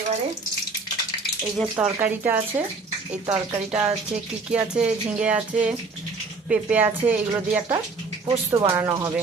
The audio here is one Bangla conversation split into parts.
এবারে এই যে তরকারিটা আছে, এই তরকারিটা আছে কী কী আছে? ঝিঙে আছে, পেঁপে আছে, এগুলো দিয়ে একটা পোস্ত বানানো হবে।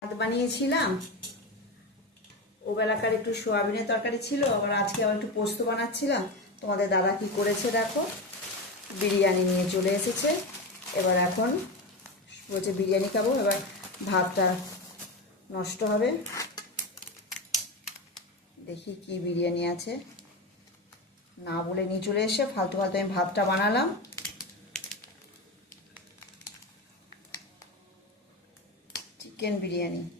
ভাত বানিয়েছিলাম। ও বেলাকার একটু সোয়াবিনের তরকারি ছিল, আবার আজকে আবার একটু পোস্ত বানাচ্ছিলাম। তোমাদের দাদা কি করেছে দেখো? বিরিয়ানি নিয়ে চলে এসেছে। এবার এখন বলছে বিরিয়ানি খাব, এবার ভাতটা নষ্ট হবে। দেখি কি বিরিয়ানি আছে। না বলে নিয়ে চলে এসে ফালতু ফালতু আমি ভাতটা বানালাম। চিকেন বিরিয়ানি।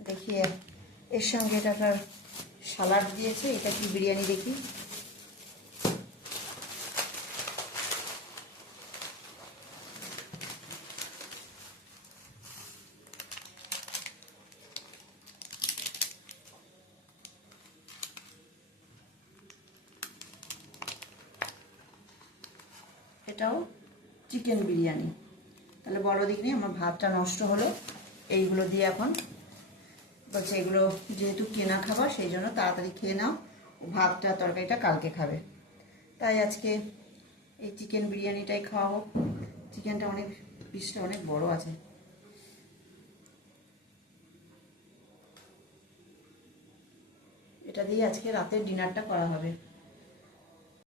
দেখি এর- সঙ্গে এটা একটা সালাড দিয়েছে, এটা কি বিরিয়ানি দেখি। এটাও চিকেন বিরিয়ানি। তাহলে বড় দিক নেই, আমার ভাতটা নষ্ট হলো। এইগুলো দিয়ে এখন বলছে এগুলো যেহেতু কেনা খাবার, সেই জন্য তাড়াতাড়ি খেয়ে নাও। ভাতটা, তরকারিটা কালকে খাবে। তাই আজকে এই চিকেন বিরিয়ানিটাই খাওয়া হোক চিকেনটা অনেক পিসটা অনেক বড় আছে। এটা দিয়ে আজকে রাতের ডিনারটা করা হবে।